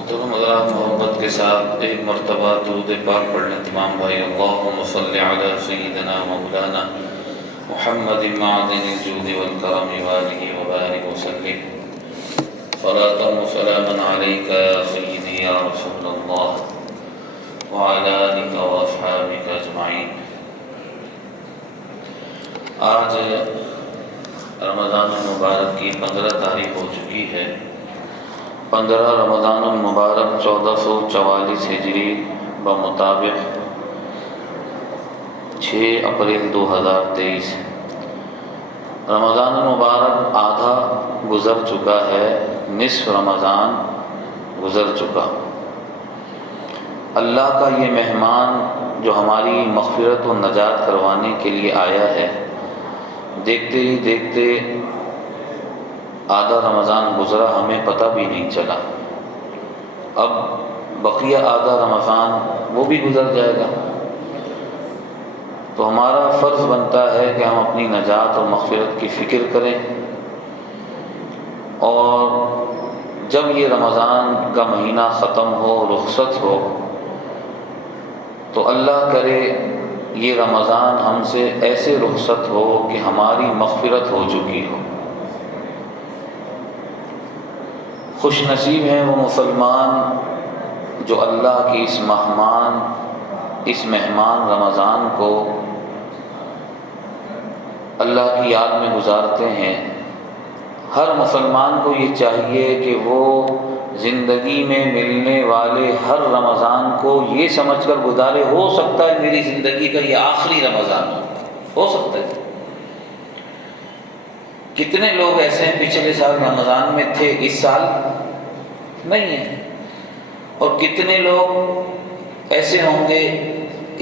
محترم حضرات، محبت کے ساتھ ایک مرتبہ درود پاک پڑھ لیں تمام بھائی۔ اللہم صلی علی سیدنا مولانا محمد معدن الجود والکرم وآلہ وبارک وسلم، صلاۃ و سلاما علیک یا سیدی یا رسول اللہ وعلی آلک واصحابک اجمعین۔ آج رمضان المبارک کی 15 تاریخ ہو چکی ہے۔ 15 رمضان المبارک 1444 ہجری بمطابق 6 اپریل 2023۔ رمضان المبارک آدھا گزر چکا ہے، نصف رمضان گزر چکا۔ اللہ کا یہ مہمان جو ہماری مغفرت و نجات کروانے کے لیے آیا ہے، دیکھتے ہی دیکھتے آدھا رمضان گزرا، ہمیں پتہ بھی نہیں چلا۔ اب بقیہ آدھا رمضان وہ بھی گزر جائے گا، تو ہمارا فرض بنتا ہے کہ ہم اپنی نجات اور مغفرت کی فکر کریں، اور جب یہ رمضان کا مہینہ ختم ہو، رخصت ہو، تو اللہ کرے یہ رمضان ہم سے ایسے رخصت ہو کہ ہماری مغفرت ہو چکی ہو۔ خوش نصیب ہیں وہ مسلمان جو اللہ کی اس مہمان رمضان کو اللہ کی یاد میں گزارتے ہیں۔ ہر مسلمان کو یہ چاہیے کہ وہ زندگی میں ملنے والے ہر رمضان کو یہ سمجھ کر گزارے، ہو سکتا ہے میری زندگی کا یہ آخری رمضان ہو سکتا ہے۔ کتنے لوگ ایسے ہیں پچھلے سال رمضان میں تھے، اس سال نہیں ہیں، اور کتنے لوگ ایسے ہوں گے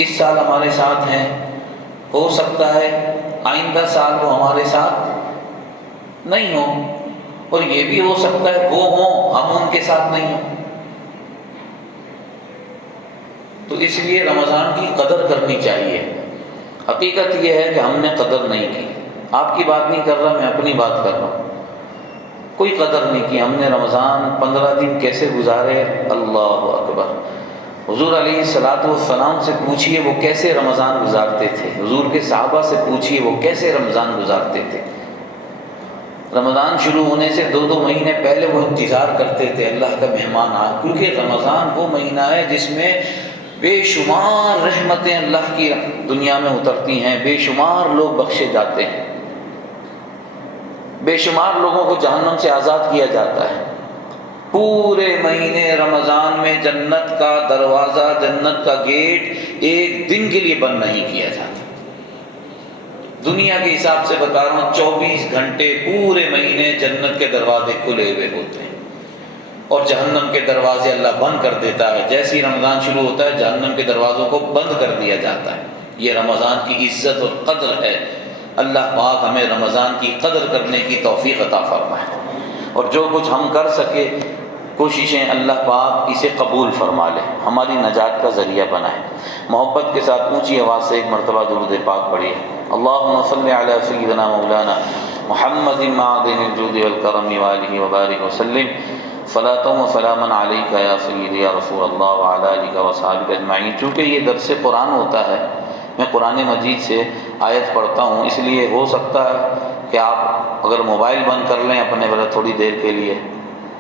اس سال ہمارے ساتھ ہیں، ہو سکتا ہے آئندہ سال وہ ہمارے ساتھ نہیں ہوں، اور یہ بھی ہو سکتا ہے وہ ہوں، ہم ان کے ساتھ نہیں ہوں۔ تو اس لیے رمضان کی قدر کرنی چاہیے۔ حقیقت یہ ہے کہ ہم نے قدر نہیں کی۔ آپ کی بات نہیں کر رہا، میں اپنی بات کر رہا ہوں۔ کوئی قدر نہیں کی ہم نے۔ رمضان 15 دن کیسے گزارے، اللہ اکبر۔ حضور علیہ السلام سے پوچھئے وہ کیسے رمضان گزارتے تھے، حضور کے صحابہ سے پوچھئے وہ کیسے رمضان گزارتے تھے۔ رمضان شروع ہونے سے 2 مہینے پہلے وہ انتظار کرتے تھے اللہ کا مہمان آئے، کیونکہ رمضان وہ مہینہ ہے جس میں بے شمار رحمتیں اللہ کی دنیا میں اترتی ہیں، بے شمار لوگ بخشے جاتے ہیں، بے شمار لوگوں کو جہنم سے آزاد کیا جاتا ہے۔ پورے مہینے رمضان میں جنت کا دروازہ، جنت کا گیٹ ایک دن کے لیے بند نہیں کیا جاتا۔ دنیا کے حساب سے بتا رہا ہوں، 24 گھنٹے پورے مہینے جنت کے دروازے کھلے ہوئے ہوتے ہیں، اور جہنم کے دروازے اللہ بند کر دیتا ہے۔ جیسے ہی رمضان شروع ہوتا ہے جہنم کے دروازوں کو بند کر دیا جاتا ہے۔ یہ رمضان کی عزت اور قدر ہے۔ اللہ پاک ہمیں رمضان کی قدر کرنے کی توفیق عطا فرمائے، اور جو کچھ ہم کر سکے کوششیں اللہ پاک اسے قبول فرما لے، ہماری نجات کا ذریعہ بنائے۔ محبت کے ساتھ اونچی آواز سے ایک مرتبہ درود پاک پڑھیے۔ اللہم صلی علی سیدنا مولانا محمد معدن الجود والکرم وآلہ وبارک وسلم، صلاۃ و سلاما علیک یا سیدی یا رسول اللہ وعلی آلک واصحابک اجمعین۔ چونکہ یہ درس قرآن ہوتا ہے، میں قرآن مجید سے آیت پڑھتا ہوں، اس لیے ہو سکتا ہے کہ آپ اگر موبائل بند کر لیں اپنے بلا تھوڑی دیر کے لیے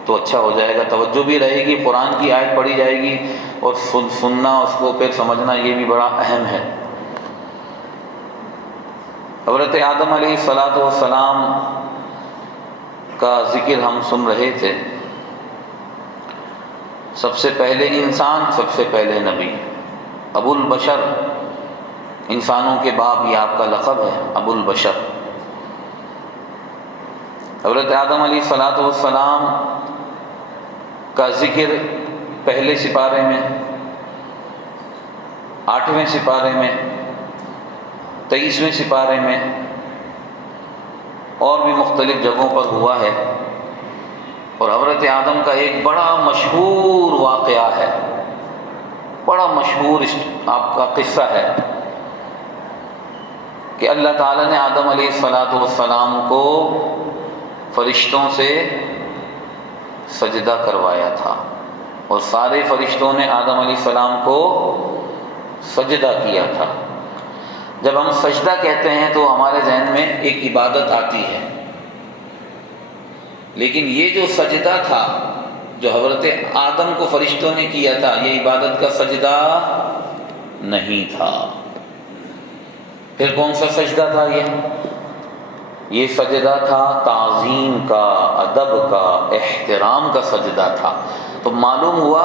تو اچھا ہو جائے گا، توجہ بھی رہے گی، قرآن کی آیت پڑھی جائے گی، اور سننا، اس کو پھر سمجھنا، یہ بھی بڑا اہم ہے۔ حضرت آدم علیہ السلام کا ذکر ہم سن رہے تھے۔ سب سے پہلے انسان، سب سے پہلے نبی، ابو البشر، انسانوں کے باپ، یہ آپ کا لقب ہے، ابو البشر۔ حضرت آدم علیہ السلام کا ذکر پہلے سپارے میں، 8ویں سپارے میں، 23ویں سپارے میں، اور بھی مختلف جگہوں پر ہوا ہے۔ اور حضرت آدم کا ایک بڑا مشہور واقعہ ہے، بڑا مشہور آپ کا قصہ ہے کہ اللہ تعالیٰ نے آدم علیہ السلام کو فرشتوں سے سجدہ کروایا تھا۔ اور سارے فرشتوں نے آدم علیہ السلام کو سجدہ کیا تھا۔ جب ہم سجدہ کہتے ہیں تو ہمارے ذہن میں ایک عبادت آتی ہے، لیکن یہ جو سجدہ تھا جو حضرت آدم کو فرشتوں نے کیا تھا، یہ عبادت کا سجدہ نہیں تھا۔ پھر کون سا سجدہ تھا یہ سجدہ تھا تعظیم کا، ادب کا، احترام کا سجدہ تھا۔ تو معلوم ہوا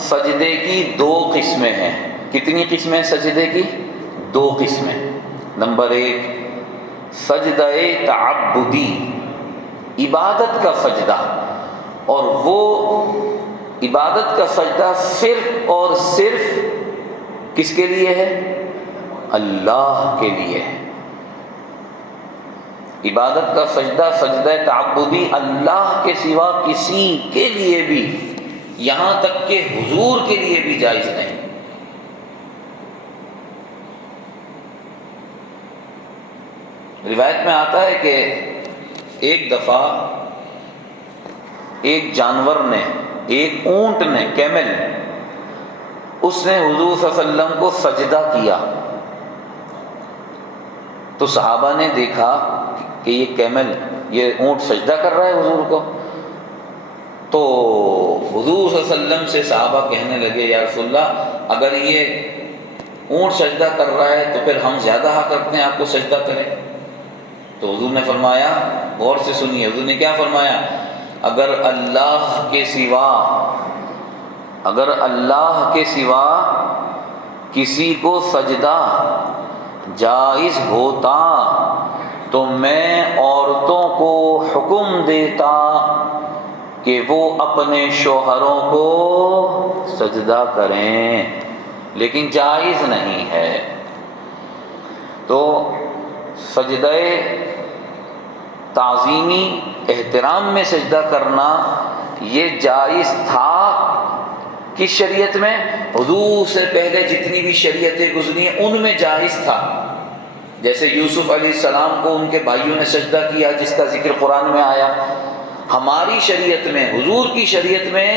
سجدے کی دو قسمیں ہیں۔ کتنی قسمیں سجدے کی؟ دو قسمیں۔ نمبر ایک سجدہ تعبدی، عبادت کا سجدہ، اور وہ عبادت کا سجدہ صرف اور صرف کس کے لیے ہے؟ اللہ کے لیے ہے۔ عبادت کا سجدہ، سجدہ تعبدی، اللہ کے سوا کسی کے لیے بھی، یہاں تک کہ حضور کے لیے بھی جائز نہیں۔ روایت میں آتا ہے کہ ایک دفعہ ایک جانور نے، ایک اونٹ نے، کیمل، اس نے حضور صلی اللہ علیہ وسلم کو سجدہ کیا۔ تو صحابہ نے دیکھا کہ یہ کیمل، یہ اونٹ سجدہ کر رہا ہے حضور کو۔ تو حضور صلی اللہ علیہ وسلم سے صحابہ کہنے لگے یا رسول اللہ، اگر یہ اونٹ سجدہ کر رہا ہے تو پھر ہم زیادہ حق رکھتے ہیں آپ کو سجدہ کریں۔ تو حضور نے فرمایا، غور سے سنیے، حضور نے کیا فرمایا؟ اگر اللہ کے سوا کسی کو سجدہ جائز ہوتا تو میں عورتوں کو حکم دیتا کہ وہ اپنے شوہروں کو سجدہ کریں، لیکن جائز نہیں ہے۔ تو سجدہ تعظیمی، احترام میں سجدہ کرنا یہ جائز تھا کس شریعت میں؟ حضور سے پہلے جتنی بھی شریعتیں گزری ہیں ان میں جائز تھا۔ جیسے یوسف علیہ السلام کو ان کے بھائیوں نے سجدہ کیا جس کا ذکر قرآن میں آیا۔ ہماری شریعت میں، حضور کی شریعت میں،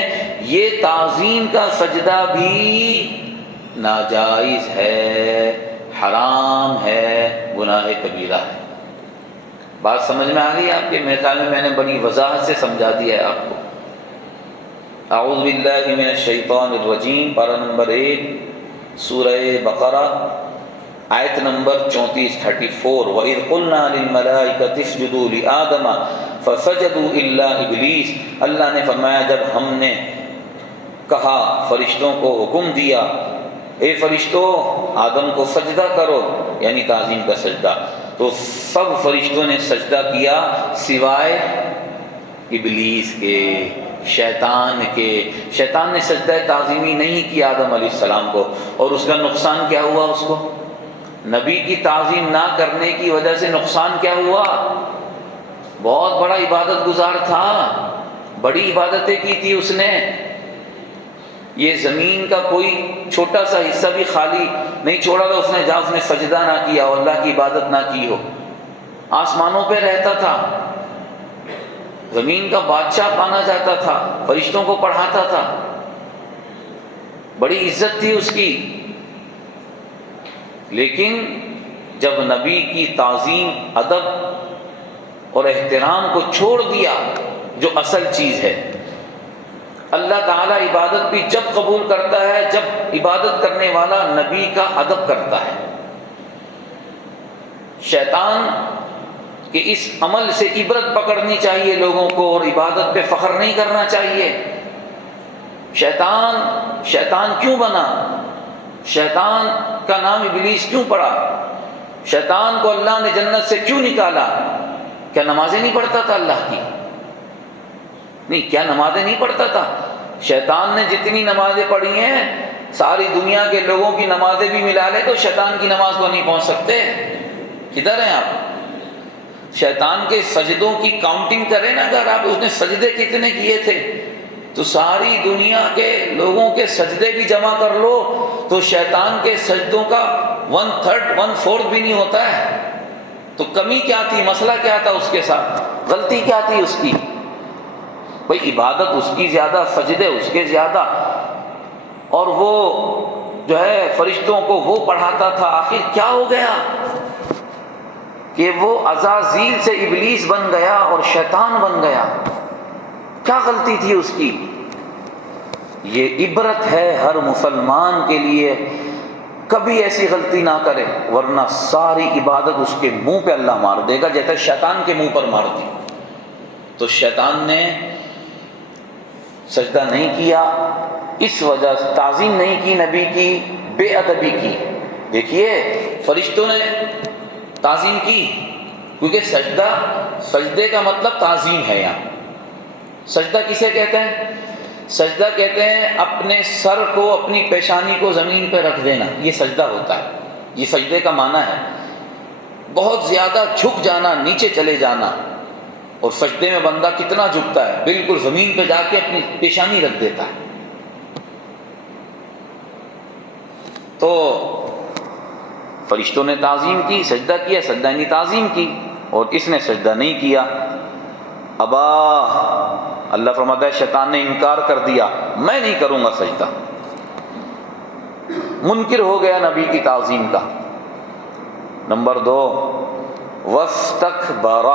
یہ تعظیم کا سجدہ بھی ناجائز ہے، حرام ہے، گناہ کبیرہ ہے۔ بات سمجھ میں آ گئی آپ کے؟ میرے خیال میں نے بڑی وضاحت سے سمجھا دیا ہے آپ کو۔ اعوذ باللہ من الشیطان الرجیم، پارہ نمبر 1 سورہ بقرہ، آیت نمبر 34 34۔ وَإِذْ قُلْنَا لِلْمَلَائِكَةِ اسْجُدُوا لِآدَمَ فَسَجَدُوا إِلَّا إِبْلِيسَ، اللہ نے فرمایا جب ہم نے کہا، فرشتوں کو حکم دیا، اے فرشتوں آدم کو سجدہ کرو، یعنی تعظیم کا سجدہ، تو سب فرشتوں نے سجدہ کیا سوائے ابلیس کے، شیطان کے۔ شیطان نے سجدہ تعظیمی نہیں کیا آدم علیہ السلام کو، اور اس کا نقصان کیا ہوا؟ اس کو نبی کی تعظیم نہ کرنے کی وجہ سے نقصان کیا ہوا؟ بہت بڑا عبادت گزار تھا، بڑی عبادتیں کی تھی اس نے، یہ زمین کا کوئی چھوٹا سا حصہ بھی خالی نہیں چھوڑا تھا اس نے جہاں اس نے سجدہ نہ کیا ہو، اللہ کی عبادت نہ کی ہو۔ آسمانوں پہ رہتا تھا، زمین کا بادشاہ مانا جاتا تھا، فرشتوں کو پڑھاتا تھا، بڑی عزت تھی اس کی۔ لیکن جب نبی کی تعظیم، ادب اور احترام کو چھوڑ دیا جو اصل چیز ہے، اللہ تعالیٰ عبادت بھی جب قبول کرتا ہے جب عبادت کرنے والا نبی کا ادب کرتا ہے۔ شیطان کہ اس عمل سے عبرت پکڑنی چاہیے لوگوں کو اور عبادت پہ فخر نہیں کرنا چاہیے۔ شیطان کیوں بنا؟ شیطان کا نام ابلیس کیوں پڑا؟ شیطان کو اللہ نے جنت سے کیوں نکالا؟ کیا نمازیں نہیں پڑھتا تھا اللہ کی؟ نہیں، کیا نمازیں نہیں پڑھتا تھا؟ شیطان نے جتنی نمازیں پڑھی ہیں ساری دنیا کے لوگوں کی نمازیں بھی ملا لے تو شیطان کی نماز کو نہیں پہنچ سکتے۔ کدھر ہیں آپ؟ شیطان کے سجدوں کی کاؤنٹنگ کریں نا، اگر آپ اس نے سجدے کتنے کیے تھے تو ساری دنیا کے لوگوں کے سجدے بھی جمع کر لو تو شیطان کے سجدوں کا 1/3 1/4 بھی نہیں ہوتا ہے۔ تو کمی کیا تھی؟ مسئلہ کیا تھا اس کے ساتھ؟ غلطی کیا تھی اس کی؟ بھئی عبادت اس کی زیادہ، سجدے اس کے زیادہ، اور وہ جو ہے فرشتوں کو وہ پڑھاتا تھا، آخر کیا ہو گیا کہ وہ عزازیل سے ابلیس بن گیا اور شیطان بن گیا؟ کیا غلطی تھی اس کی؟ یہ عبرت ہے ہر مسلمان کے لیے، کبھی ایسی غلطی نہ کرے، ورنہ ساری عبادت اس کے منہ پہ اللہ مار دے گا، جیسے شیطان کے منہ پر مار دی۔ تو شیطان نے سجدہ نہیں کیا، اس وجہ سے تعظیم نہیں کی نبی کی، بے ادبی کی۔ دیکھیے فرشتوں نے تعظیم کی، کیونکہ سجدے کا مطلب تعظیم ہے۔ یہاں سجدہ کسے کہتے ہیں؟ سجدہ کہتے ہیں اپنے سر کو، اپنی پیشانی کو زمین پہ رکھ دینا، یہ سجدہ ہوتا ہے، یہ سجدے کا معنی ہے۔ بہت زیادہ جھک جانا، نیچے چلے جانا۔ اور سجدے میں بندہ کتنا جھکتا ہے، بالکل زمین پہ جا کے اپنی پیشانی رکھ دیتا ہے۔ تو فرشتوں نے تعظیم کی، سجدہ کیا، سجدہ نے تعظیم کی، اور اس نے سجدہ نہیں کیا۔ ابا، اللہ فرماتا ہے شیطان نے انکار کر دیا، میں نہیں کروں گا سجدہ، منکر ہو گیا نبی کی تعظیم کا۔ نمبر 2، واستکبر،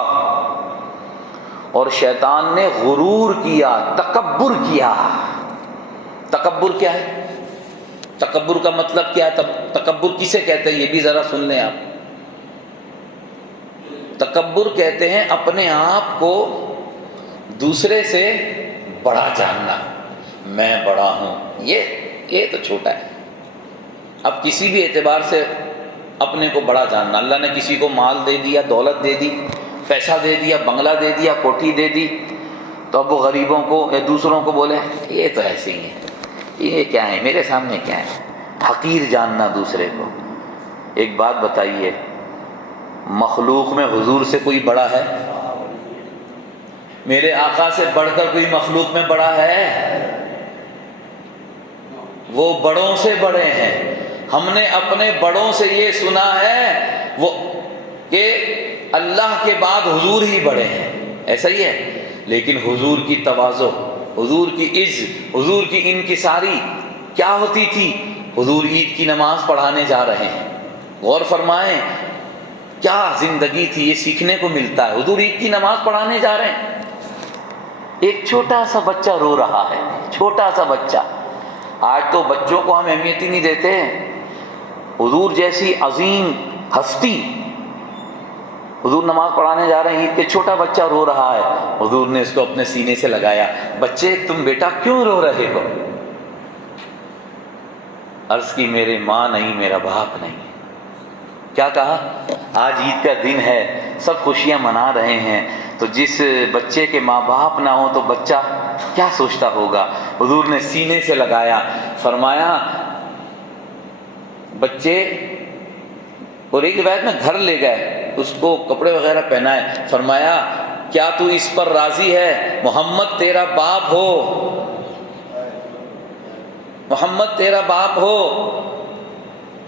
اور شیطان نے غرور کیا، تکبر کیا۔ تکبر کیا ہے؟ تکبر کا مطلب کیا ہے؟ تکبر کسے کہتے ہیں یہ بھی ذرا سن لیں آپ۔ تکبر کہتے ہیں اپنے آپ کو دوسرے سے بڑا جاننا، میں بڑا ہوں، یہ تو چھوٹا ہے۔ اب کسی بھی اعتبار سے اپنے کو بڑا جاننا، اللہ نے کسی کو مال دے دیا، دولت دے دی، پیسہ دے دیا، بنگلہ دے دیا، کوٹھی دے دی، تو اب وہ غریبوں کو یا دوسروں کو بولے یہ تو ایسے ہی ہے، یہ کیا ہے، میرے سامنے کیا ہے، حقیر جاننا دوسرے کو۔ ایک بات بتائیے، مخلوق میں حضور سے کوئی بڑا ہے؟ میرے آقا سے بڑھ کر کوئی مخلوق میں بڑا ہے؟ وہ بڑوں سے بڑے ہیں۔ ہم نے اپنے بڑوں سے یہ سنا ہے وہ کہ اللہ کے بعد حضور ہی بڑے ہیں، ایسا ہی ہے۔ لیکن حضور کی تواضع، حضور کی عزت، حضور کی انکساری کیا ہوتی تھی؟ حضور عید کی نماز پڑھانے جا رہے ہیں، غور فرمائیں کیا زندگی تھی، یہ سیکھنے کو ملتا ہے۔ حضور عید کی نماز پڑھانے جا رہے ہیں، ایک چھوٹا سا بچہ رو رہا ہے، چھوٹا سا بچہ۔ آج تو بچوں کو ہم اہمیت ہی نہیں دیتے۔ حضور جیسی عظیم ہستی، حضور نماز پڑھانے جا رہے ہیں، عید کے چھوٹا بچہ رو رہا ہے، حضور نے اس کو اپنے سینے سے لگایا، بچے تم بیٹا کیوں رو رہے ہو؟ عرض کی میرے ماں نہیں، میرا باپ نہیں۔ کیا کہا؟ آج عید کا دن ہے، سب خوشیاں منا رہے ہیں، تو جس بچے کے ماں باپ نہ ہو تو بچہ کیا سوچتا ہوگا؟ حضور نے سینے سے لگایا، فرمایا بچے، اور ایک روایت میں گھر لے گئے، اس کو کپڑے وغیرہ پہنائے، فرمایا کیا تو اس پر راضی ہے محمد تیرا باپ ہو، محمد تیرا باپ ہو،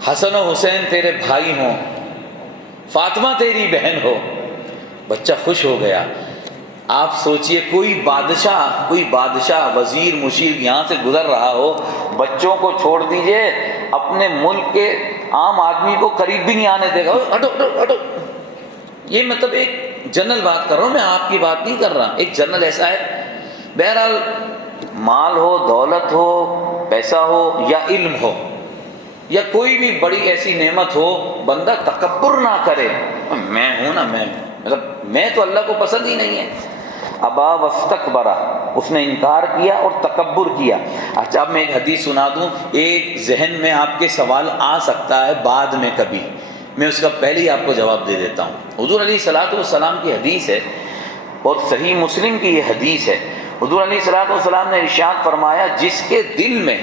حسن و حسین تیرے بھائی ہوں، فاطمہ تیری بہن ہو۔ بچہ خوش ہو گیا۔ آپ سوچئے کوئی بادشاہ وزیر مشیر یہاں سے گزر رہا ہو، بچوں کو چھوڑ دیجئے، اپنے ملک کے عام آدمی کو قریب بھی نہیں آنے دے گا، ہٹو ہٹو ہٹو۔ یہ مطلب ایک جنرل بات کر رہا ہوں میں، آپ کی بات نہیں کر رہا، ایک جنرل ایسا ہے۔ بہرحال مال ہو، دولت ہو، پیسہ ہو یا علم ہو یا کوئی بھی بڑی ایسی نعمت ہو، بندہ تکبر نہ کرے، میں ہوں نا، میں تو اللہ کو پسند ہی نہیں ہے۔ ابا واستکبر، اس نے انکار کیا اور تکبر کیا۔ اچھا اب میں ایک حدیث سنا دوں، ایک ذہن میں آپ کے سوال آ سکتا ہے بعد میں کبھی، میں اس کا پہلے ہی آپ کو جواب دے دیتا ہوں۔ حضور علیہ الصلوۃ والسلام کی حدیث ہے اور صحیح مسلم کی یہ حدیث ہے۔ حضور علیہ الصلوۃ والسلام نے ارشاد فرمایا جس کے دل میں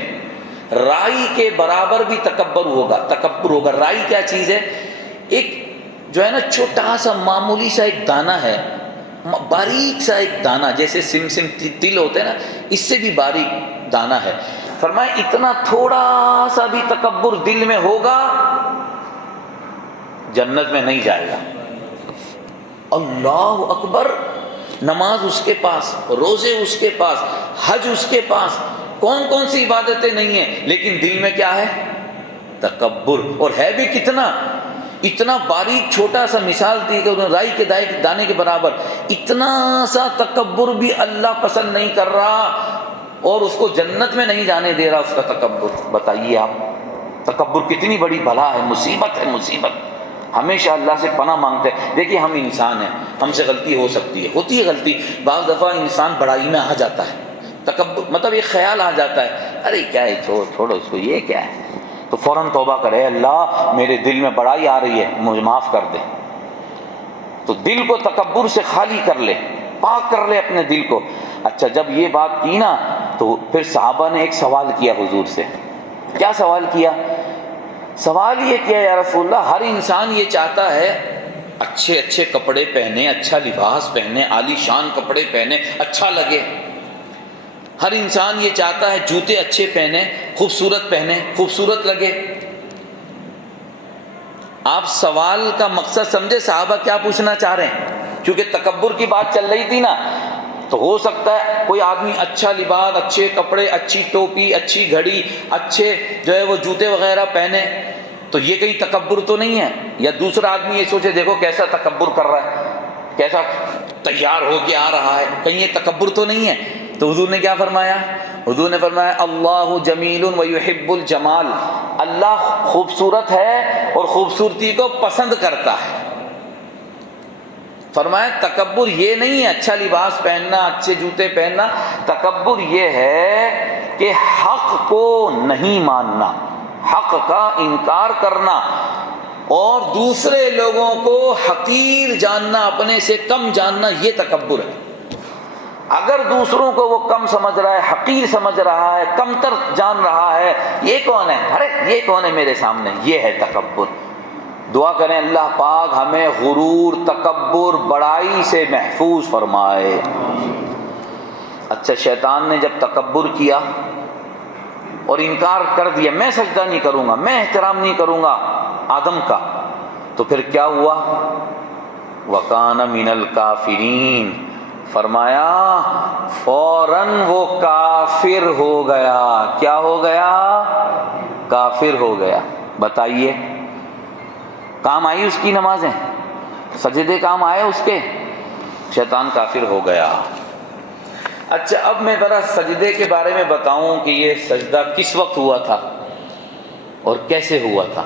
رائی کے برابر بھی تکبر ہوگا۔ رائی کیا چیز ہے؟ ایک جو ہے نا چھوٹا سا معمولی سا ایک دانہ ہے، باریک سا ایک دانہ، جیسے سم تل ہوتے ہیں نا، اس سے بھی باریک دانہ ہے۔ فرمایا اتنا تھوڑا سا بھی تکبر دل میں ہوگا، جنت میں نہیں جائے گا۔ اللہ اکبر! نماز اس کے پاس، روزے اس کے پاس، حج اس کے پاس، کون کون سی عبادتیں نہیں ہیں، لیکن دل میں کیا ہے؟ تکبر. اور ہے بھی کتنا، اتنا باریک چھوٹا سا مثال دی کہ رائی کے دانے کے برابر، اتنا سا تکبر بھی اللہ پسند نہیں کر رہا اور اس کو جنت میں نہیں جانے دے رہا اس کا تکبر. بتائیے آپ، تکبر کتنی بڑی بلا ہے، مصیبت ہے، مصیبت. ہمیشہ اللہ سے پناہ مانگتے ہیں. دیکھیے ہم انسان ہیں، ہم سے غلطی ہو سکتی ہے، ہوتی ہے غلطی. بعض دفعہ انسان بڑائی میں آ جاتا ہے، تکبر مطلب ایک خیال آ جاتا ہے، ارے کیا ہے، چھوڑو اس کو، یہ کیا ہے، تو فوراً توبہ کرے، اللہ میرے دل میں بڑائی آ رہی ہے، مجھے معاف کر دے. تو دل کو تکبر سے خالی کر لے، پاک کر لے اپنے دل کو. اچھا جب یہ بات کی نا تو پھر صحابہ نے ایک سوال کیا حضور سے. کیا سوال کیا؟ سوال یہ کیا یا رسول اللہ، ہر انسان یہ چاہتا ہے اچھے اچھے کپڑے پہنے، اچھا لباس پہنے، عالی شان کپڑے پہنے، اچھا لگے. ہر انسان یہ چاہتا ہے جوتے اچھے پہنے، خوبصورت پہنے، خوبصورت لگے. آپ سوال کا مقصد سمجھے صحابہ کیا پوچھنا چاہ رہے ہیں؟ کیونکہ تکبر کی بات چل رہی تھی نا، تو ہو سکتا ہے کوئی آدمی اچھا لباس، اچھے کپڑے، اچھی ٹوپی، اچھی گھڑی، اچھے جو ہے وہ جوتے وغیرہ پہنے، تو یہ کہیں تکبر تو نہیں ہے؟ یا دوسرا آدمی یہ سوچے دیکھو کیسا تکبر کر رہا ہے، کیسا تیار ہو کے آ رہا ہے، کہیں یہ تکبر تو نہیں ہے؟ تو حضور نے کیا فرمایا؟ حضور نے فرمایا اللہ جمیل ویحب الجمال، اللہ خوبصورت ہے اور خوبصورتی کو پسند کرتا ہے. فرمایا تکبر یہ نہیں ہے اچھا لباس پہننا، اچھے جوتے پہننا، تکبر یہ ہے کہ حق کو نہیں ماننا، حق کا انکار کرنا اور دوسرے لوگوں کو حقیر جاننا، اپنے سے کم جاننا، یہ تکبر ہے. اگر دوسروں کو وہ کم سمجھ رہا ہے، حقیر سمجھ رہا ہے، کمتر جان رہا ہے، یہ کون ہے، ارے یہ کون ہے میرے سامنے، یہ ہے تکبر. دعا کریں اللہ پاک ہمیں غرور، تکبر، بڑائی سے محفوظ فرمائے. اچھا شیطان نے جب تکبر کیا اور انکار کر دیا، میں سجدہ نہیں کروں گا، میں احترام نہیں کروں گا آدم کا، تو پھر کیا ہوا؟ وَكَانَ مِنَ الْكَافِرِينَ، فرمایا فوراً وہ کافر ہو گیا. کیا ہو گیا؟ کافر ہو گیا. بتائیے کام آئی اس کی نمازیں، سجدے کام آئے اس کے؟ شیطان کافر ہو گیا. اچھا اب میں ذرا سجدے کے بارے میں بتاؤں کہ یہ سجدہ کس وقت ہوا تھا اور کیسے ہوا تھا.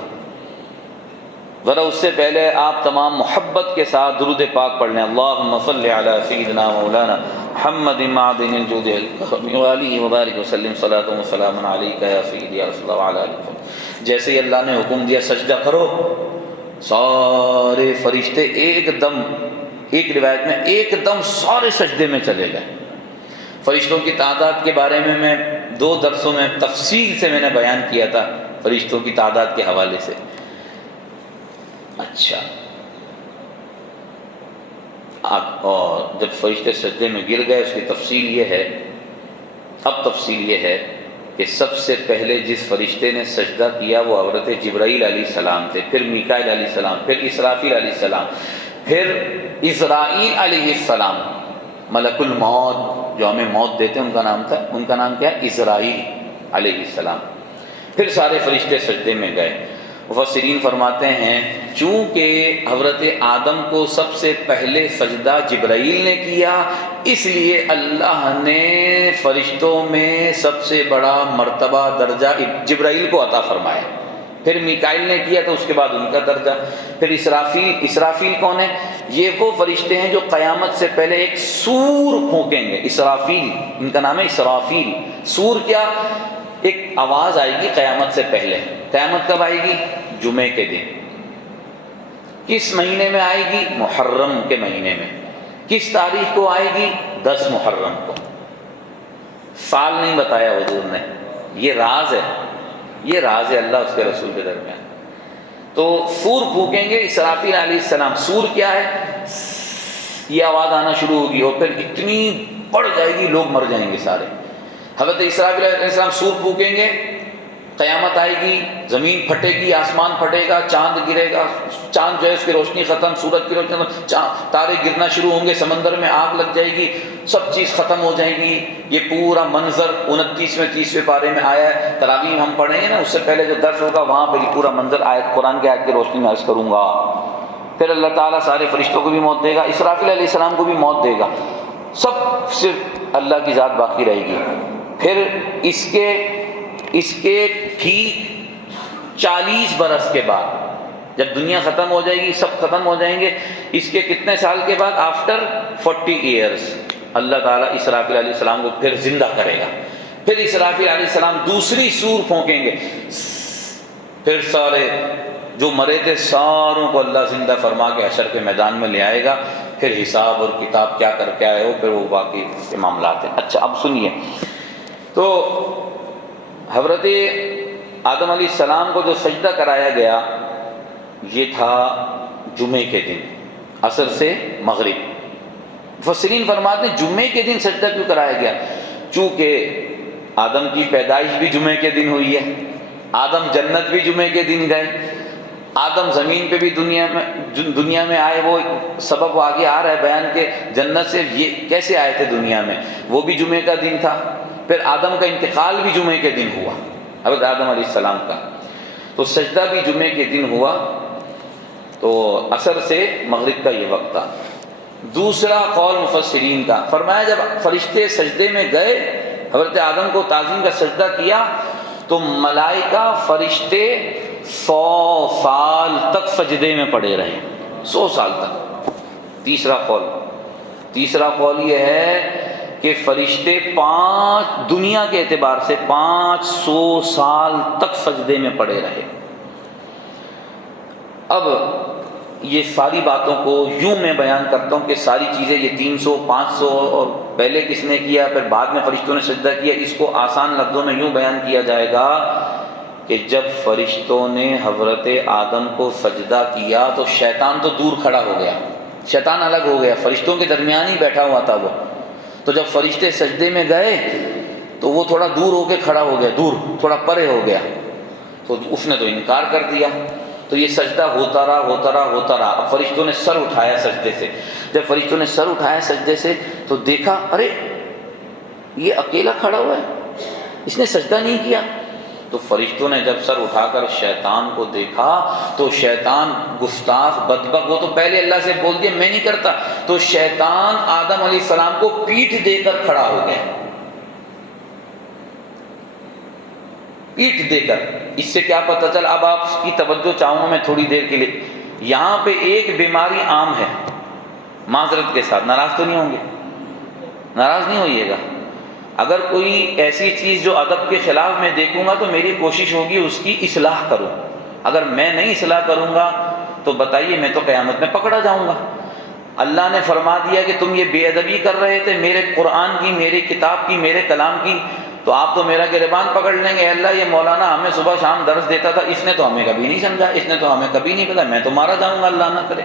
ذرا اس سے پہلے آپ تمام محبت کے ساتھ درود پاک پڑھ لیں. اللہم صلی علی سیدنا مولانا محمد معدن الجود والہ وبارک وسلم صلاۃ و سلام علیک یا سیدی یا رسول اللہ علیہ وسلم. جیسے ہی اللہ نے حکم دیا سجدہ کرو، سارے فرشتے ایک دم، ایک روایت میں ایک دم سارے سجدے میں چلے گئے. فرشتوں کی تعداد کے بارے میں 2 درسوں میں تفصیل سے میں نے بیان کیا تھا، فرشتوں کی تعداد کے حوالے سے. اچھا اور جب فرشتے سجدے میں گر گئے، اس کی تفصیل یہ ہے، اب تفصیل یہ ہے کہ سب سے پہلے جس فرشتے نے سجدہ کیا وہ حضرت جبرائیل علیہ السلام تھے، پھر میکائیل علیہ السلام، پھر اسرافیل علیہ السلام، پھر اسرائیل علیہ السلام. ملک الموت جو ہمیں موت دیتے ہیں ان کا نام تھا، ان کا نام کیا ہے؟ اسرائیل علیہ السلام. پھر سارے فرشتے سجدے میں گئے. مفسرین فرماتے ہیں چونکہ حضرت آدم کو سب سے پہلے سجدہ جبرائیل نے کیا، اس لیے اللہ نے فرشتوں میں سب سے بڑا مرتبہ درجہ جبرائیل کو عطا فرمایا. پھر میکائیل نے کیا تو اس کے بعد ان کا درجہ. پھر اسرافیل کون ہے؟ یہ وہ فرشتے ہیں جو قیامت سے پہلے ایک سور پھونکیں گے. اسرافیل ان کا نام ہے، اسرافیل. سور کیا؟ ایک آواز آئے گی قیامت سے پہلے. قیامت کب آئے گی؟ جمعے کے دن. کس مہینے میں آئے گی؟ محرم کے مہینے میں. کس تاریخ کو آئے گی؟ 10 محرم کو. سال نہیں بتایا حضور نے، یہ راز ہے، یہ راز ہے اللہ اس کے رسول کے درمیان. تو سور پھونکیں گے اسرافیل علیہ السلام. سور کیا ہے؟ یہ آواز آنا شروع ہوگی اور پھر اتنی بڑھ جائے گی، لوگ مر جائیں گے سارے. حضرت اسرافیل علیہ السلام سور پھونکیں گے قیامت آئے گی، زمین پھٹے گی، آسمان پھٹے گا، چاند گرے گا، چاند جو ہے اس کی روشنی ختم، سورج کی روشنی ختم، تارے گرنا شروع ہوں گے، سمندر میں آگ لگ جائے گی، سب چیز ختم ہو جائے گی۔ یہ پورا منظر 29ویں 30ویں پارے میں آیا ہے، تراویح ہم پڑھیں گے نا، اس سے پہلے جو درس ہوگا وہاں پہ یہ پورا منظر آیت قرآن کی آیت کی روشنی میں عرض کروں گا۔ پھر اللہ تعالیٰ سارے فرشتوں کو بھی موت دے گا، اسرافیل علیہ السلام کو بھی موت دے گا، سب صرف اللہ کی ذات باقی رہے گی۔ پھر اس کے ٹھیک 40 برس کے بعد جب دنیا ختم ہو جائے گی، سب ختم ہو جائیں گے، اس کے کتنے سال کے بعد؟ آفٹر 40 ایئرس اللہ تعالیٰ اسرافیل علیہ السلام کو پھر زندہ کرے گا۔ پھر اسرافیل علیہ السلام دوسری سور پھونکیں گے، پھر سارے جو مرے تھے ساروں کو اللہ زندہ فرما کے حشر کے میدان میں لے آئے گا۔ پھر حساب اور کتاب کیا کر کے آئے ہو، پھر وہ باقی کے معاملات ہیں۔ اچھا اب سنیے، تو حضرت آدم علیہ السلام کو جو سجدہ کرایا گیا یہ تھا جمعے کے دن، عصر سے مغرب۔ مفسرین فرماتے ہیں جمعے کے دن سجدہ کیوں کرایا گیا؟ چونکہ آدم کی پیدائش بھی جمعے کے دن ہوئی ہے، آدم جنت بھی جمعے کے دن گئے، آدم زمین پہ بھی دنیا میں آئے، وہ سبب آگے آ رہا ہے بیان کے جنت سے یہ کیسے آئے تھے دنیا میں، وہ بھی جمعے کا دن تھا۔ پھر آدم کا انتقال بھی جمعے کے دن ہوا، حضرت آدم علیہ السلام کا، تو سجدہ بھی جمعے کے دن ہوا، تو عصر سے مغرب کا یہ وقت تھا۔ دوسرا قول مفسرین کا، فرمایا جب فرشتے سجدے میں گئے، حضرت آدم کو تعظیم کا سجدہ کیا، تو ملائکہ فرشتے 100 سال تک سجدے میں پڑے رہے، 100 سال تک۔ تیسرا قول یہ ہے کہ فرشتے دنیا کے اعتبار سے 500 سال تک سجدے میں پڑے رہے۔ اب یہ ساری باتوں کو یوں میں بیان کرتا ہوں کہ ساری چیزیں یہ 300 500 اور پہلے کس نے کیا پھر بعد میں فرشتوں نے سجدہ کیا، اس کو آسان لفظوں میں یوں بیان کیا جائے گا کہ جب فرشتوں نے حضرت آدم کو سجدہ کیا تو شیطان تو دور کھڑا ہو گیا، شیطان الگ ہو گیا، فرشتوں کے درمیان ہی بیٹھا ہوا تھا وہ، تو جب فرشتے سجدے میں گئے تو وہ تھوڑا دور ہو کے کھڑا ہو گیا، دور تھوڑا پرے ہو گیا، تو اس نے تو انکار کر دیا، تو یہ سجدہ ہوتا رہا۔ اب فرشتوں نے سر اٹھایا سجدے سے، جب فرشتوں نے سر اٹھایا سجدے سے تو دیکھا ارے یہ اکیلا کھڑا ہوا ہے، اس نے سجدہ نہیں کیا۔ تو فرشتوں نے جب سر اٹھا کر شیطان کو دیکھا تو شیطان گستاخ بدبخت، وہ تو پہلے اللہ سے بول دیا میں نہیں کرتا، تو شیطان آدم علیہ السلام کو پیٹھ دے کر کھڑا ہو گیا، پیٹھ دے کر۔ اس سے کیا پتہ چل، اب آپ کی توجہ چاہوں گا میں تھوڑی دیر کے لیے، یہاں پہ ایک بیماری عام ہے، معذرت کے ساتھ ناراض تو نہیں ہوں گے، ناراض نہیں ہوئیے گا، اگر کوئی ایسی چیز جو ادب کے خلاف میں دیکھوں گا تو میری کوشش ہوگی اس کی اصلاح کروں، اگر میں نہیں اصلاح کروں گا تو بتائیے میں تو قیامت میں پکڑا جاؤں گا۔ اللہ نے فرما دیا کہ تم یہ بے ادبی کر رہے تھے میرے قرآن کی، میرے کتاب کی، میرے کلام کی، تو آپ تو میرا گریبان پکڑ لیں گے، اللہ یہ مولانا ہمیں صبح شام درس دیتا تھا، اس نے تو ہمیں کبھی نہیں سمجھا، اس نے تو ہمیں کبھی نہیں پتا، میں تو مارا جاؤں گا اللہ نہ کرے۔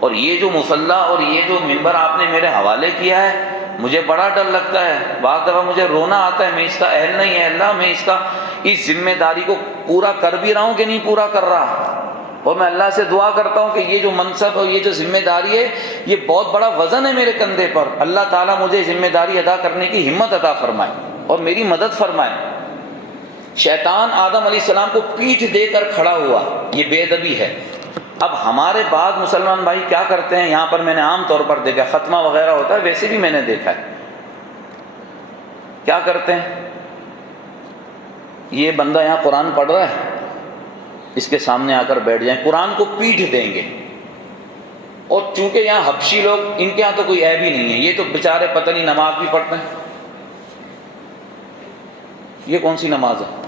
اور یہ جو مصلی اور یہ جو منبر آپ نے میرے حوالے کیا ہے مجھے بڑا ڈر لگتا ہے، بعض دفعہ مجھے رونا آتا ہے، میں اس کا اہل نہیں ہے اللہ، میں اس ذمہ داری کو پورا کر بھی رہا ہوں کہ نہیں پورا کر رہا، اور میں اللہ سے دعا کرتا ہوں کہ یہ جو منصب اور یہ جو ذمہ داری ہے یہ بہت بڑا وزن ہے میرے کندھے پر، اللہ تعالیٰ مجھے ذمہ داری ادا کرنے کی ہمت عطا فرمائے اور میری مدد فرمائے۔ شیطان آدم علیہ السلام کو پیٹھ دے کر کھڑا ہوا، یہ بے ادبی ہے۔ اب ہمارے بعد مسلمان بھائی کیا کرتے ہیں، یہاں پر میں نے عام طور پر دیکھا، ختمہ وغیرہ ہوتا ہے ویسے بھی میں نے دیکھا ہے، کیا کرتے ہیں، یہ بندہ یہاں قرآن پڑھ رہا ہے، اس کے سامنے آ کر بیٹھ جائیں، قرآن کو پیٹھ دیں گے، اور چونکہ یہاں حبشی لوگ، ان کے یہاں تو کوئی عیب ہی نہیں ہے، یہ تو بیچارے پتہ نہیں نماز بھی پڑھتے ہیں، یہ کون سی نماز ہے؟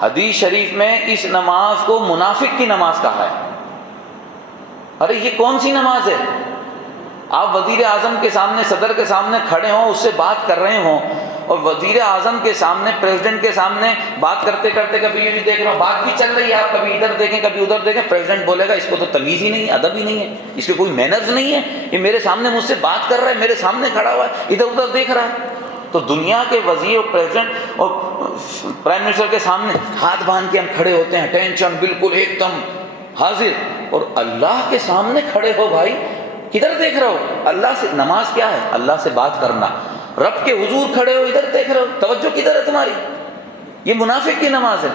حدیث شریف میں اس نماز کو منافق کی نماز کہا ہے۔ ارے یہ کون سی نماز ہے؟ آپ وزیر اعظم کے سامنے، صدر کے سامنے کھڑے ہوں، اس سے بات کر رہے ہوں، اور وزیر اعظم کے سامنے، پریزیڈنٹ کے سامنے بات کرتے کرتے کبھی یہ بھی دیکھ رہا ہوں، بات بھی چل رہی ہے، آپ کبھی ادھر دیکھیں کبھی ادھر دیکھیں، پریزیڈنٹ بولے گا اس کو تو تمیز ہی نہیں ہے، ادب ہی نہیں ہے، اس کے کوئی مینرز نہیں ہے، یہ میرے سامنے مجھ سے بات کر رہا ہے، میرے سامنے کھڑا ہوا ہے، ادھر ادھر دیکھ رہا ہے، تو دنیا کے وزیر اور پریزیڈنٹ اور پرائم منسٹر کے سامنے ہاتھ باندھ کے ہم کھڑے ہوتے ہیں، ٹینشن بالکل ایک دم حاضر، اور اللہ کے سامنے کھڑے ہو بھائی، کدھر دیکھ رہے ہو؟ اللہ سے نماز کیا ہے؟ اللہ سے بات کرنا، رب کے حضور کھڑے ہو، ادھر دیکھ رہے ہو، توجہ کدھر ہے تمہاری؟ یہ منافق کی نماز ہے۔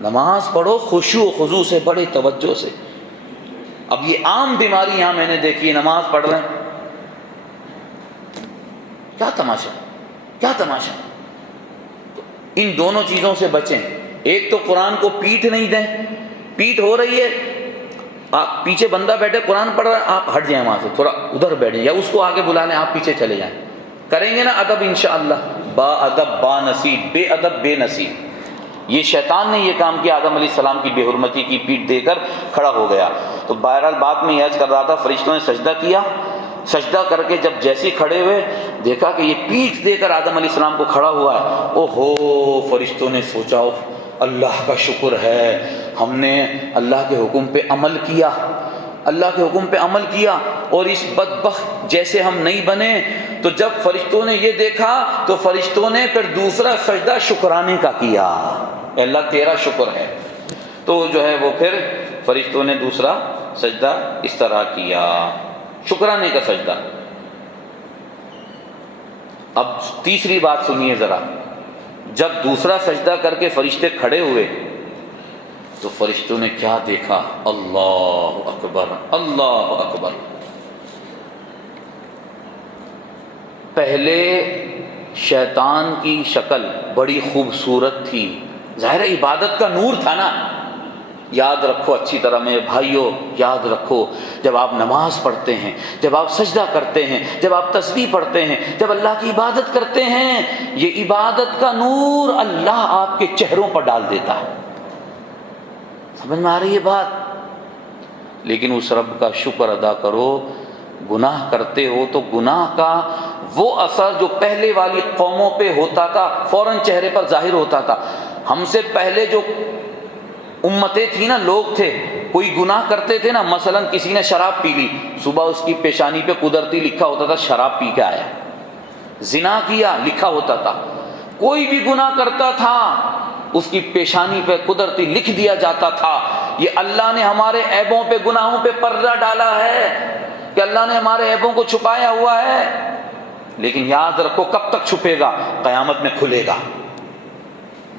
نماز پڑھو خشوع و خضوع سے، بڑے توجہ سے۔ اب یہ عام بیماری یہاں میں نے دیکھی ہے، نماز پڑھ رہے ہیں، کیا تماشا، کیا تماشا۔ ان دونوں چیزوں سے بچیں۔ ایک تو قرآن کو پیٹھ نہیں دیں، پیٹھ ہو رہی ہے، آپ پیچھے بندہ بیٹھے قرآن پڑھ رہا ہے، آپ ہٹ جائیں وہاں سے، تھوڑا ادھر بیٹھیں، یا اس کو آگے بلا لیں، آپ پیچھے چلے جائیں۔ کریں گے نا ادب انشاءاللہ، با ادب با نصیب، بے ادب بے نصیب۔ یہ شیطان نے یہ کام کیا، آدم علیہ السلام کی بے حرمتی کی، پیٹھ دے کر کھڑا ہو گیا۔ تو بہرحال بات میں یہ عرض کر رہا تھا، فرشتوں نے سجدہ کیا، سجدہ کر کے جب جیسے کھڑے ہوئے دیکھا کہ یہ پیٹھ دے کر آدم علیہ السلام کو کھڑا ہوا ہے، او ہو، فرشتوں نے سوچا اللہ کا شکر ہے، ہم نے اللہ کے حکم پہ عمل کیا، اللہ کے حکم پہ عمل کیا، اور اس بدبخت جیسے ہم نہیں بنے۔ تو جب فرشتوں نے یہ دیکھا تو فرشتوں نے پھر دوسرا سجدہ شکرانے کا کیا، اے اللہ تیرا شکر ہے۔ تو جو ہے وہ پھر فرشتوں نے دوسرا سجدہ اس طرح کیا، شکرانے کا سجدہ۔ اب تیسری بات سنیے ذرا، جب دوسرا سجدہ کر کے فرشتے کھڑے ہوئے تو فرشتوں نے کیا دیکھا؟ اللہ اکبر، اللہ اکبر۔ پہلے شیطان کی شکل بڑی خوبصورت تھی، ظاہر عبادت کا نور تھا نا۔ یاد رکھو اچھی طرح میرے بھائیوں، یاد رکھو، جب آپ نماز پڑھتے ہیں، جب آپ سجدہ کرتے ہیں، جب آپ تسبیح پڑھتے ہیں، جب اللہ کی عبادت کرتے ہیں، یہ عبادت کا نور اللہ آپ کے چہروں پر ڈال دیتا ہے۔ سمجھ میں آ رہی ہے بات؟ لیکن اس رب کا شکر ادا کرو، گناہ کرتے ہو تو گناہ کا وہ اثر جو پہلے والی قوموں پہ ہوتا تھا فوراً چہرے پر ظاہر ہوتا تھا۔ ہم سے پہلے جو امتیں تھیں نا، لوگ تھے، کوئی گناہ کرتے تھے نا، مثلا کسی نے شراب پی لی، صبح اس کی پیشانی پہ قدرتی لکھا ہوتا تھا شراب پی کے آیا، زنا کیا لکھا ہوتا تھا، کوئی بھی گناہ کرتا تھا اس کی پیشانی پہ قدرتی لکھ دیا جاتا تھا۔ یہ اللہ نے ہمارے عیبوں پہ، گناہوں پہ پردہ ڈالا ہے کہ اللہ نے ہمارے عیبوں کو چھپایا ہوا ہے، لیکن یاد رکھو کب تک چھپے گا؟ قیامت میں کھلے گا۔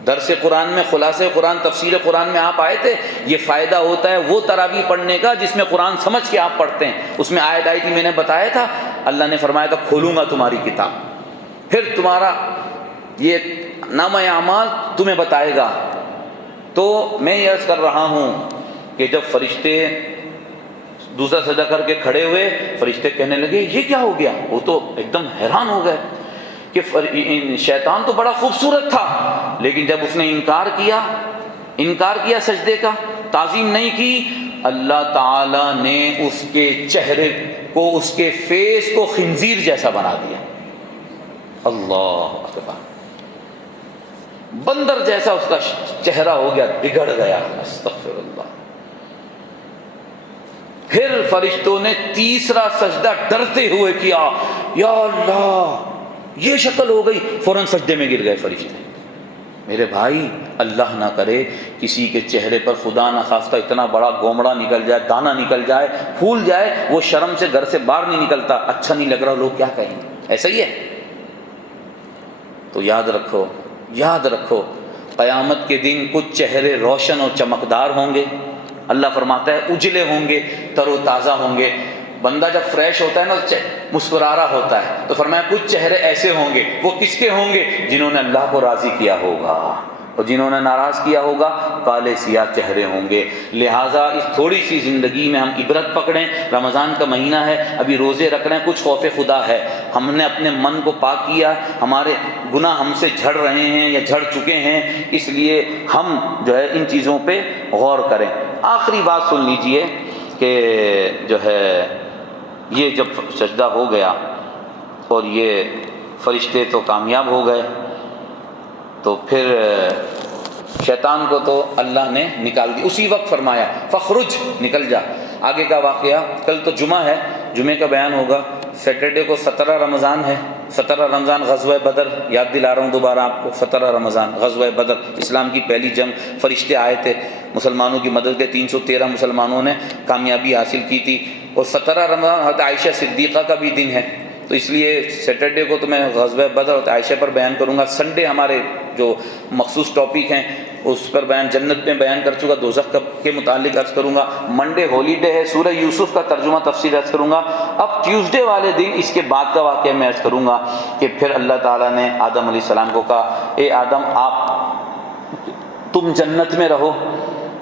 درس قرآن میں، خلاصہ قرآن، تفسیر قرآن میں آپ آئے تھے، یہ فائدہ ہوتا ہے وہ تراویح پڑھنے کا جس میں قرآن سمجھ کے آپ پڑھتے ہیں۔ اس میں آیت آئی تھی، میں نے بتایا تھا، اللہ نے فرمایا تھا کھولوں گا تمہاری کتاب، پھر تمہارا یہ نامہ اعمال تمہیں بتائے گا۔ تو میں یہ عرض کر رہا ہوں کہ جب فرشتے دوسرا سجدہ کر کے کھڑے ہوئے، فرشتے کہنے لگے یہ کیا ہو گیا؟ وہ تو ایک دم حیران ہو گئے کہ شیطان تو بڑا خوبصورت تھا، لیکن جب اس نے انکار کیا سجدے کا، تعظیم نہیں کی، اللہ تعالی نے اس کے چہرے کو، اس کے فیس کو خنزیر جیسا بنا دیا۔ اللہ اکبر، بندر جیسا اس کا چہرہ ہو گیا، بگڑ گیا۔ استغفر اللہ۔ پھر فرشتوں نے تیسرا سجدہ ڈرتے ہوئے کیا، یا اللہ یہ شکل ہو گئی، فوراً سجدے میں گر گئے فرشتے۔ میرے بھائی، اللہ نہ کرے کسی کے چہرے پر خدا نہ خواستہ اتنا بڑا گومڑا نکل جائے، دانہ نکل جائے، پھول جائے، وہ شرم سے گھر سے باہر نہیں نکلتا، اچھا نہیں لگ رہا، لوگ کیا کہیں گے، ایسا ہی ہے۔ تو یاد رکھو، یاد رکھو، قیامت کے دن کچھ چہرے روشن اور چمکدار ہوں گے، اللہ فرماتا ہے اجلے ہوں گے، تر و تازہ ہوں گے۔ بندہ جب فریش ہوتا ہے نا، مسکرا رہا ہوتا ہے، تو فرمایا کچھ چہرے ایسے ہوں گے، وہ کس کے ہوں گے؟ جنہوں نے اللہ کو راضی کیا ہوگا، اور جنہوں نے ناراض کیا ہوگا کالے سیاہ چہرے ہوں گے۔ لہٰذا اس تھوڑی سی زندگی میں ہم عبرت پکڑیں، رمضان کا مہینہ ہے، ابھی روزے رکھ رہے ہیں، کچھ خوف خدا ہے، ہم نے اپنے من کو پاک کیا، ہمارے گناہ ہم سے جھڑ رہے ہیں یا جھڑ چکے ہیں، اس لیے ہم جو ہے ان چیزوں پہ غور کریں۔ آخری بات سن لیجئے کہ جو ہے یہ جب سجدہ ہو گیا اور یہ فرشتے تو کامیاب ہو گئے، تو پھر شیطان کو تو اللہ نے نکال دی، اسی وقت فرمایا فخرج، نکل جا۔ آگے کا واقعہ، کل تو جمعہ ہے، جمعے کا بیان ہوگا، سیٹرڈے کو 17 رمضان ہے، 17 رمضان غزوہ بدر، یاد دلا رہا ہوں دوبارہ آپ کو، 17 رمضان غزوہ بدر، اسلام کی پہلی جنگ، فرشتے آئے تھے مسلمانوں کی مدد کے، 313 مسلمانوں نے کامیابی حاصل کی تھی، اور 17 رمضان حضرت عائشہ صدیقہ کا بھی دن ہے، تو اس لیے سیٹرڈے کو تو میں غزوہ بدر اور عائشہ پر بیان کروں گا، سنڈے ہمارے جو مخصوص ٹاپک ہیں اس پر بیان، جنت میں بیان کر چکا، دوزخ کے متعلق عرض کروں گا، منڈے ہولیڈے ہے، سورہ یوسف کا ترجمہ تفسیر عرض کروں گا، اب ٹیوزڈے والے دن اس کے بعد کا واقعہ میں عرض کروں گا کہ پھر اللہ تعالیٰ نے آدم علیہ السلام کو کہا، اے آدم تم جنت میں رہو،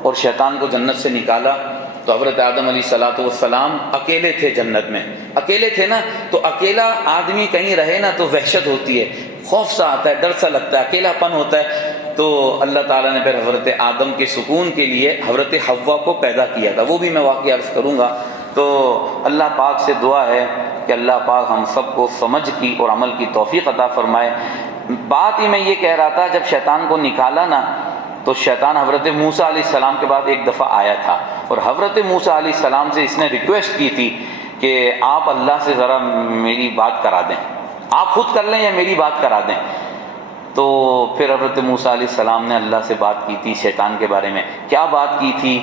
اور شیطان کو جنت سے نکالا، تو حضرت آدم علیہ السلام اکیلے تھے جنت میں، اکیلے تھے نا، تو اکیلا آدمی کہیں رہے نا تو وحشت ہوتی ہے، خوف سا آتا ہے، ڈر سا لگتا ہے، اکیلا پن ہوتا ہے، تو اللہ تعالیٰ نے پھر حضرت آدم کے سکون کے لیے حضرت حوا کو پیدا کیا تھا، وہ بھی میں واقعہ عرض کروں گا۔ تو اللہ پاک سے دعا ہے کہ اللہ پاک ہم سب کو سمجھ کی اور عمل کی توفیق عطا فرمائے۔ بات ہی میں یہ کہہ رہا تھا، جب شیطان کو نکالا نا تو شیطان حضرت موسیٰ علیہ السلام کے بعد ایک دفعہ آیا تھا، اور حضرت موسیٰ علیہ السلام سے اس نے ریکویسٹ کی تھی کہ آپ اللہ سے ذرا میری بات کرا دیں، آپ خود کر لیں یا میری بات کرا دیں۔ تو پھر حضرت موسیٰ علیہ السلام نے اللہ سے بات کی تھی شیطان کے بارے میں، کیا بات کی تھی،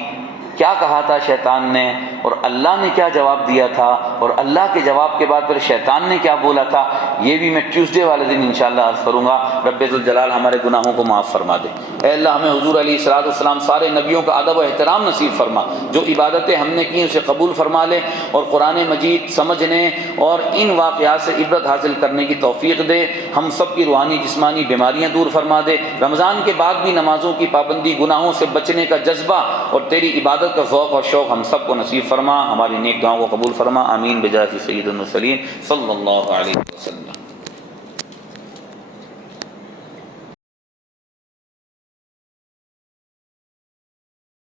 کیا کہا تھا شیطان نے، اور اللہ نے کیا جواب دیا تھا، اور اللہ کے جواب کے بعد پھر شیطان نے کیا بولا تھا، یہ بھی میں ٹیوزڈے والے دن انشاءاللہ عرض کروں گا۔ رب ذوالجلال ہمارے گناہوں کو معاف فرما دے۔ اے اللہ ہمیں حضور علیہ السلام سارے نبیوں کا ادب و احترام نصیب فرما، جو عبادتیں ہم نے کی اسے قبول فرما لے، اور قرآن مجید سمجھنے اور ان واقعات سے عبرت حاصل کرنے کی توفیق دے، ہم سب کی روحانی جسمانی بیماریاں دور فرما دے، رمضان کے بعد بھی نمازوں کی پابندی، گناہوں سے بچنے کا جذبہ اور تیری عبادت کا ذوق اور شوق ہم سب کو نصیب فرما، ہماری نیک دعاؤں کو قبول فرما، آمین بجاہ سید المرسلین صلی اللہ علیہ وسلم۔